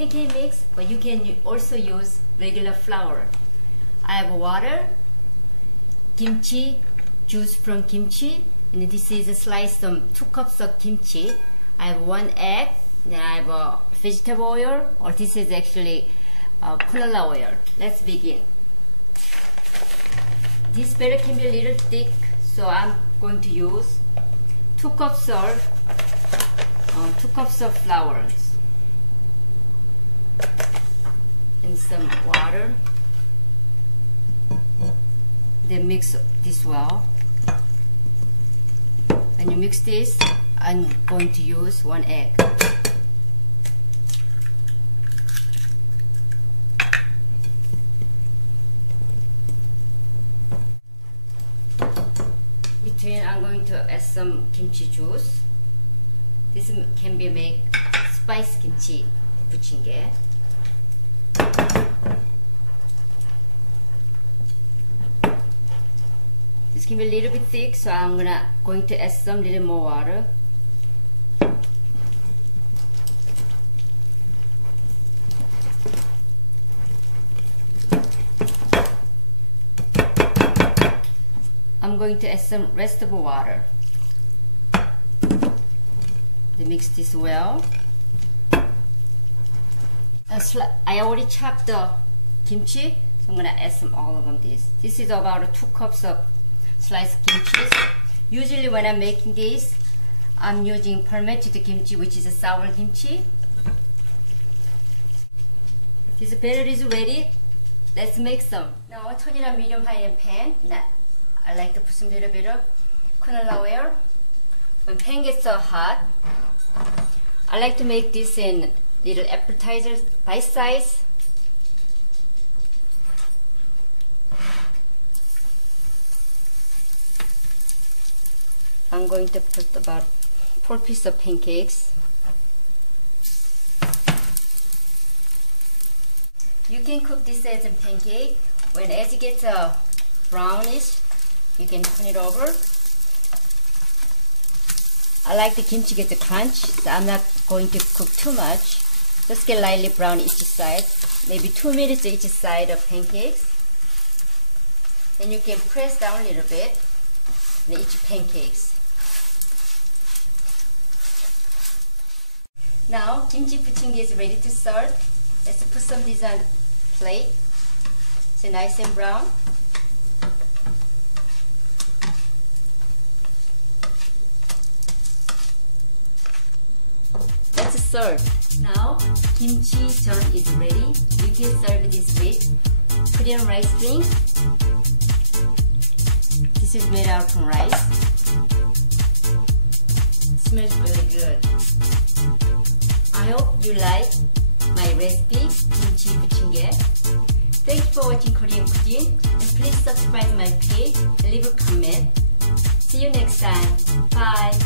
pancake mix, but you can also use regular flour. I have water, kimchi, juice from kimchi, and this is a slice of 2 cups of kimchi. I have 1 egg, then I have a vegetable oil, or this is actually canola oil. Let's begin. This batter can be a little thick, so I'm going to use 2 cups of 2 cups of flour and some water. Then mix this well. When you mix this, I'm going to use 1 egg. Between, I'm going to add some kimchi juice. This can be made spice kimchi buchimgae. This can be a little bit thick, so I'm going to add some little more water. I'm going to add some rest of the water. Then mix this well. I already chopped the kimchi, so I'm going to add some all of them. This is about 2 cups of sliced kimchi. Usually when I'm making this, I'm using fermented kimchi, which is a sour kimchi. This batter is ready. Let's make some. Now turn it on medium-high pan. I like to put some little bit of canola oil. When pan gets so hot, I like to make this in little appetizers, bite size. I'm going to put about 4 pieces of pancakes. You can cook this as a pancake. As it gets brownish, you can turn it over. I like the kimchi get the crunch, so I'm not going to cook too much. Just get lightly brown each side, maybe 2 minutes each side of pancakes. Then you can press down a little bit on each pancakes. Now Kimchi Buchimgae is ready to serve. Let's put some of these on the plate. It's nice and brown. Let's serve. Now Kimchijeon is ready. You can serve this with Korean rice drink. This is made out from rice. It smells really good. I hope you like my recipe, Kimchi Buchimgae. Thank you for watching Korean Cuisine, and please subscribe to my page and leave a comment. See you next time. Bye.